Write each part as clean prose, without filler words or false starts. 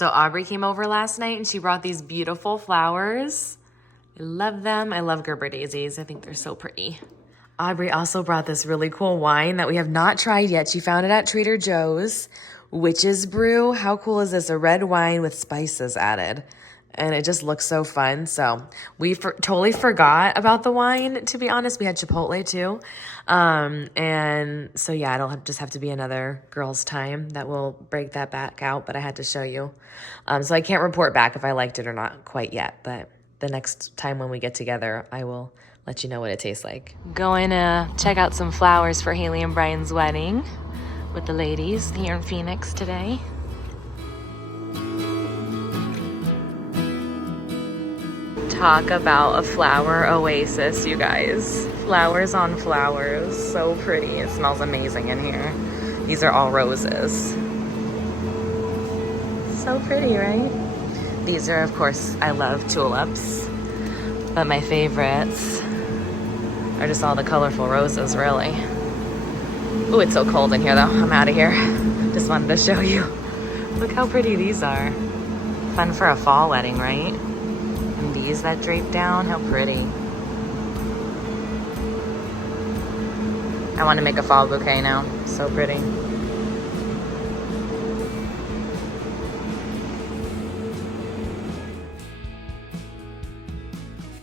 So Aubrey came over last night and she brought these beautiful flowers. I love them. I love Gerber daisies. I think they're so pretty. Aubrey also brought this really cool wine that we have not tried yet. She found it at Trader Joe's. Witch's Brew. How cool is this? A red wine with spices added. And it just looks so fun. So we totally forgot about the wine, to be honest. We had Chipotle too. And so yeah, it'll just have to be another girls' time that we'll break that back out. But I had to show you. So I can't report back if I liked it or not quite yet. But the next time when we get together, I will let you know what it tastes like. Going to check out some flowers for Haley and Brian's wedding with the ladies here in Phoenix today. Talk about a flower oasis, you guys. Flowers on flowers, so pretty. It smells amazing in here. These are all roses. So pretty, right? These are, of course, I love tulips, but my favorites are just all the colorful roses, really. Ooh, it's so cold in here though. I'm out of here. Just wanted to show you. Look how pretty these are. Fun for a fall wedding, right? These that drape down, how pretty. I want to make a fall bouquet now. So pretty.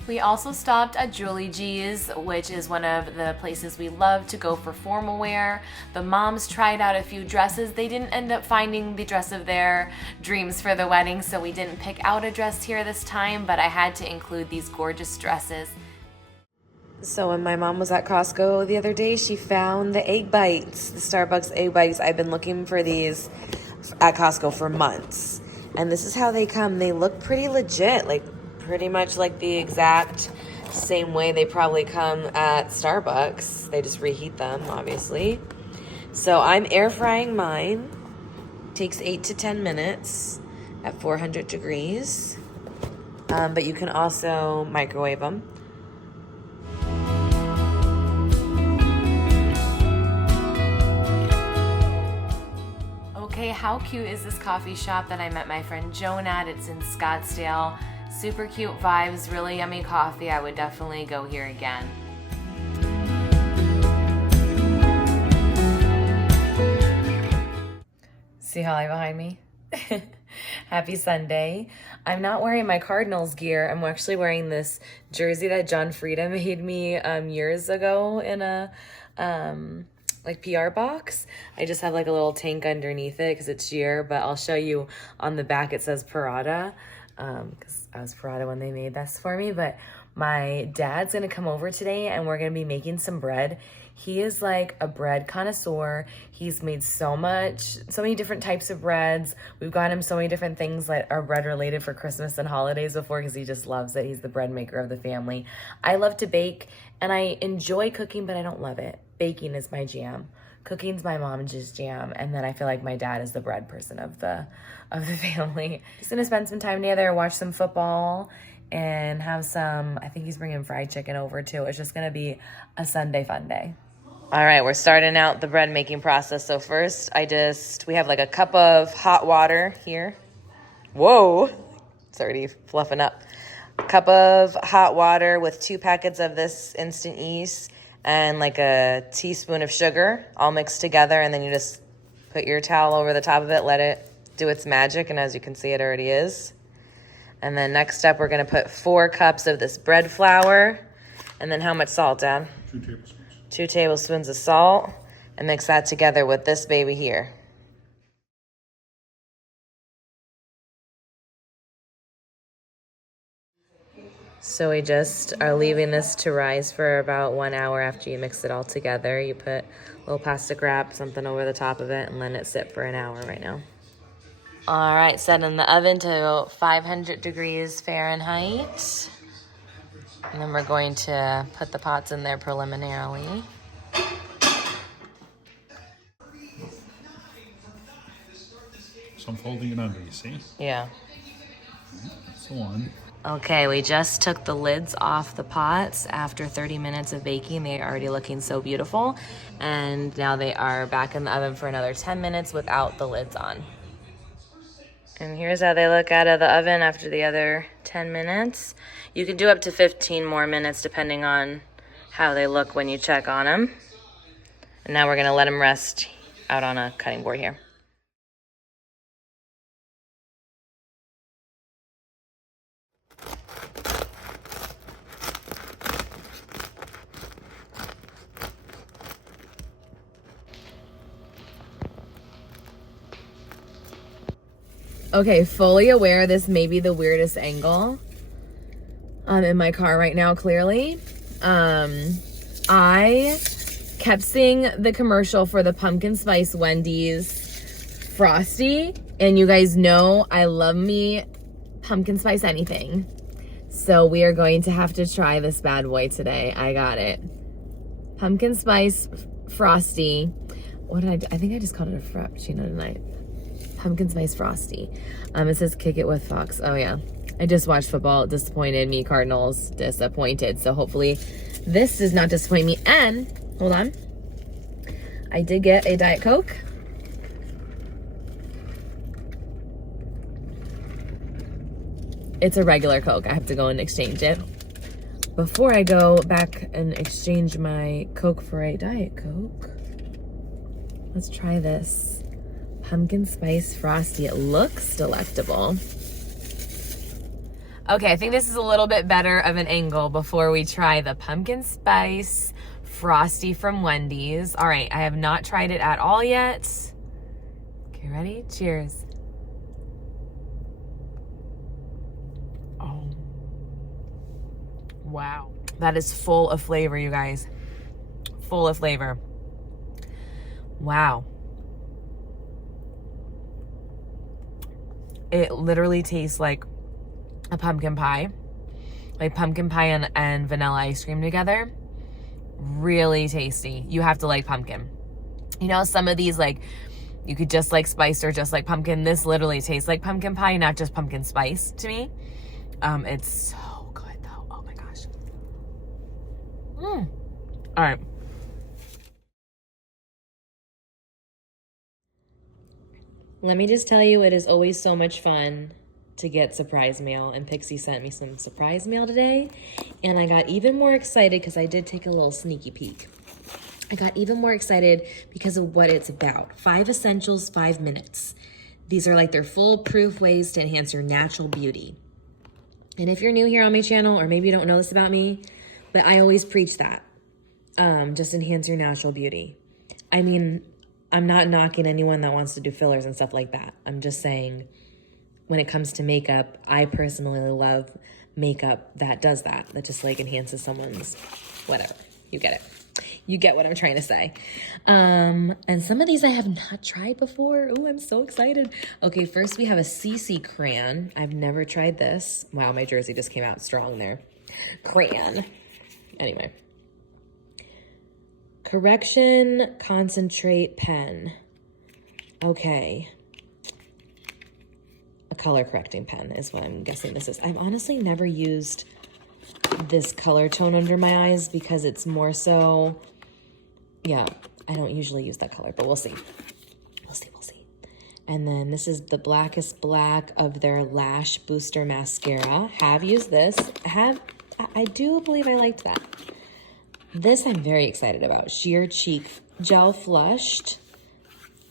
We also stopped at Julie G's, which is one of the places we love to go for formal wear. The moms tried out a few dresses. They didn't end up finding the dress of their dreams for the wedding, so we didn't pick out a dress here this time, but I had to include these gorgeous dresses. So when my mom was at Costco the other day, she found the egg bites, the Starbucks egg bites. I've been looking for these at Costco for months. And this is how they come. They look pretty legit, like pretty much like the exact same way they probably come at Starbucks. They just reheat them, obviously. So I'm air frying mine. Takes 8 to 10 minutes at 400 degrees. But you can also microwave them. Okay, how cute is this coffee shop that I met my friend Joan at? It's in Scottsdale. Super cute vibes, really yummy coffee. I would definitely go here again. See Holly behind me? Happy Sunday. I'm not wearing my Cardinals gear. I'm actually wearing this jersey that John Frieda made me years ago in a like PR box. I just have like a little tank underneath it because it's sheer, but I'll show you on the back it says Parada. Because I was Parada when they made this for me, but my dad's gonna come over today and we're gonna be making some bread. He is like a bread connoisseur. He's made so many different types of breads. We've got him so many different things that are bread related for Christmas and holidays before because he just loves it. He's the bread maker of the family. I love to bake and I enjoy cooking, but I don't love it. Baking is my jam. Cooking's my mom's jam, and then I feel like my dad is the bread person of the family. Just gonna spend some time together, watch some football, and have some, I think he's bringing fried chicken over too. It's just gonna be a Sunday fun day. All right, we're starting out the bread making process. So first, we have like a cup of hot water here. Whoa, it's already fluffing up. A cup of hot water with 2 packets of this instant yeast and like a teaspoon of sugar all mixed together. And then you just put your towel over the top of it, let it do its magic. And as you can see, it already is. And then next up, we're gonna put 4 cups of this bread flour. And then how much salt, Dad? 2 tablespoons. 2 tablespoons of salt. And mix that together with this baby here. So we just are leaving this to rise for about 1 hour after you mix it all together. You put a little plastic wrap, something over the top of it, and let it sit for an hour right now. All right, set in the oven to 500 degrees Fahrenheit. And then we're going to put the pots in there preliminarily. So I'm folding it under, you see? Yeah. That's the one. Okay, we just took the lids off the pots after 30 minutes of baking. They are already looking so beautiful. And now they are back in the oven for another 10 minutes without the lids on. And here's how they look out of the oven after the other 10 minutes. You can do up to 15 more minutes depending on how they look when you check on them. And now we're gonna let them rest out on a cutting board here. Okay, fully aware this may be the weirdest angle in my car right now, clearly. I kept seeing the commercial for the pumpkin spice Wendy's Frosty, and you guys know I love me pumpkin spice anything. So we are going to have to try this bad boy today. I got it. Pumpkin spice Frosty. What did I do? I think I just called it a frappuccino tonight. Pumpkin spice Frosty. It says kick it with Fox. Oh yeah. I just watched football. It disappointed me. Cardinals disappointed. So hopefully this does not disappoint me. And hold on. I did get a Diet Coke. It's a regular Coke. I have to go and exchange it. Before I go back and exchange my Coke for a Diet Coke, let's try this pumpkin spice Frosty. It looks delectable. Okay, I think this is a little bit better of an angle before we try the pumpkin spice Frosty from Wendy's. All right, I have not tried it at all yet. Okay, ready? Cheers. Oh. Wow. That is full of flavor, you guys. Full of flavor. Wow. It literally tastes like a pumpkin pie. Like pumpkin pie and vanilla ice cream together. Really tasty. You have to like pumpkin. You know, some of these, like, you could just like spice or just like pumpkin. This literally tastes like pumpkin pie, not just pumpkin spice to me. It's so good though. Oh my gosh. All right. Let me just tell you, it is always so much fun to get surprise mail, and Pixie sent me some surprise mail today, and I got even more excited because I did take a little sneaky peek. I got even more excited because of what it's about. 5 essentials, 5 minutes. These are like their foolproof ways to enhance your natural beauty. And if you're new here on my channel, or maybe you don't know this about me, but I always preach that. Just enhance your natural beauty. I mean, I'm not knocking anyone that wants to do fillers and stuff like that. I'm just saying, when it comes to makeup, I personally love makeup that does that. That just like enhances someone's whatever. You get it. You get what I'm trying to say. And some of these I have not tried before. Oh, I'm so excited. Okay, first we have a CC crayon. I've never tried this. Wow, my jersey just came out strong there. Crayon. Anyway. Correction concentrate pen. Okay. A color correcting pen is what I'm guessing this is. I've honestly never used this color tone under my eyes because it's more so, yeah, I don't usually use that color, but we'll see. We'll see. And then this is the blackest black of their Lash Booster Mascara. Have used this. I do believe I liked that. This I'm very excited about. Sheer Cheek Gel Flushed.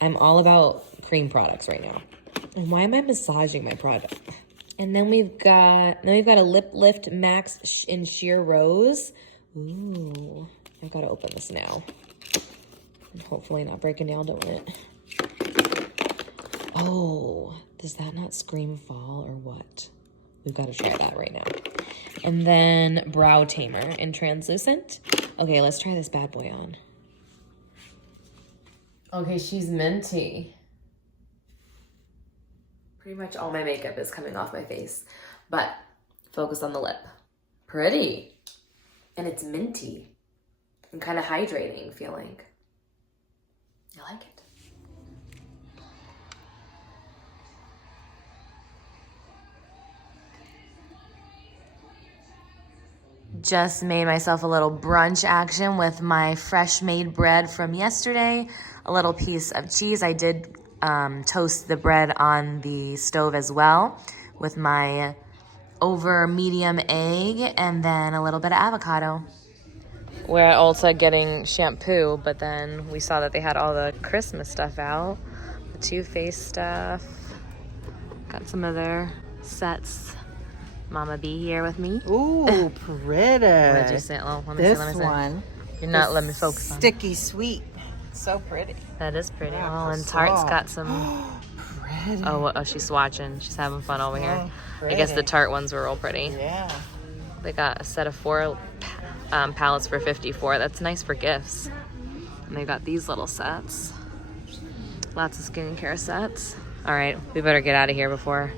I'm all about cream products right now. And why am I massaging my product? And then we've got a Lip Lift Max in Sheer Rose. Ooh, I've got to open this now. And hopefully not break a nail doing it. Oh, does that not scream fall or what? We've got to try that right now. And then Brow Tamer in Translucent. Okay, let's try this bad boy on. Okay, she's minty. Pretty much all my makeup is coming off my face, but focus on the lip. Pretty. And it's minty and kind of hydrating feeling. I like it. Just made myself a little brunch action with my fresh made bread from yesterday, a little piece of cheese. I did toast the bread on the stove as well with my over medium egg and then a little bit of avocado. We're at Ulta getting shampoo, but then we saw that they had all the Christmas stuff out. The Too Faced stuff. Got some of their sets. Mama B here with me. Ooh, pretty. What did you say? Oh, let me This see, let me see. one. You're not the letting me focus on it. Sticky sweet. So pretty. That is pretty. Yeah, Oh, for and Tarte's soft. got some. Pretty. Oh, she's swatching. She's having fun over here. I guess the pretty. Tarte ones were real pretty. Yeah. They got a set of 4 palettes for $54. That's nice for gifts. And they got these little sets. Lots of skincare sets. All right, we better get out of here before.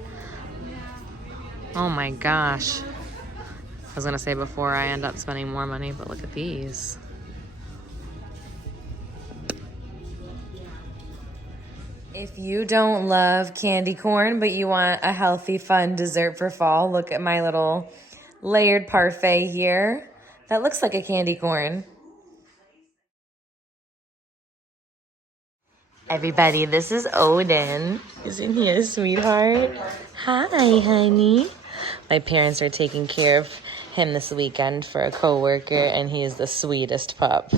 Oh my gosh. I was gonna say before I end up spending more money, but look at these. If you don't love candy corn, but you want a healthy, fun dessert for fall, look at my little layered parfait here. That looks like a candy corn. Everybody, this is Odin. Isn't he a sweetheart? Hi, honey. My parents are taking care of him this weekend for a coworker, and he is the sweetest pup.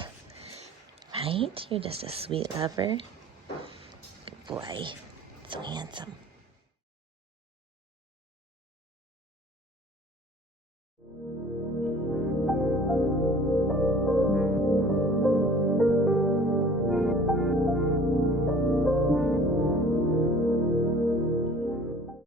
Right? You're just a sweet lover. Good boy. So handsome.